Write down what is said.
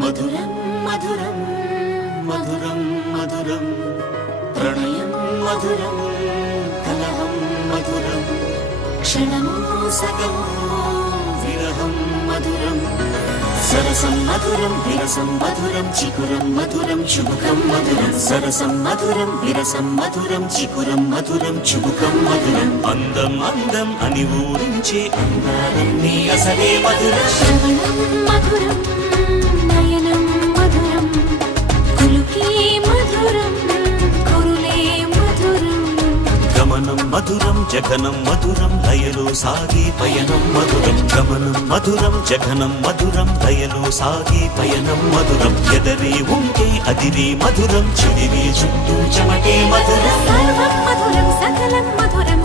మధురం మధురం మధురం మధురం ప్రణయం మధురం కలహం మధురం క్షణము సగము విరహం మధురం సరసం మధురం విరసం మధురం చికురం మధురం చుబుకం మధురం సరసం మధురం విరసం మధురం చికురం మధురం చుబుకం మధురం అందం అందం అని ఊరించే అందాలన్నీ అసలే మధురం శ్రవణం మధురం నయనం మధురం కులుకే మధురం కురులే మధురం గమనం మధురం జగనం మధురం లయలో సాగే పయనం మధురం గమనం మధురం జగనం మధురం లయలో సాగే పయనం మధురం ఎదరే ఉంటే అదిరే మధురం చెదిరే చుట్టూ చెమటే మధురం సర్వం మధురం సకలం మధురం